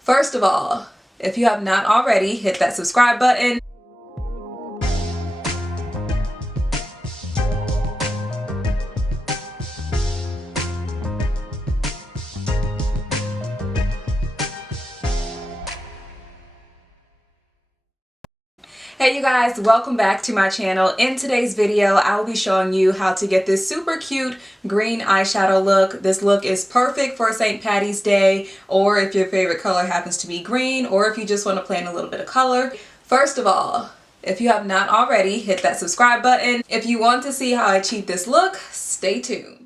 First of all, if you have not already, hit that subscribe button. Hey you guys, welcome back to my channel. In today's video, I will be showing you how to get this super cute green eyeshadow look. This look is perfect for St. Patty's Day, or if your favorite color happens to be green, or if you just want to play in a little bit of color. First of all, if you have not already, hit that subscribe button. If you want to see how I achieve this look, stay tuned.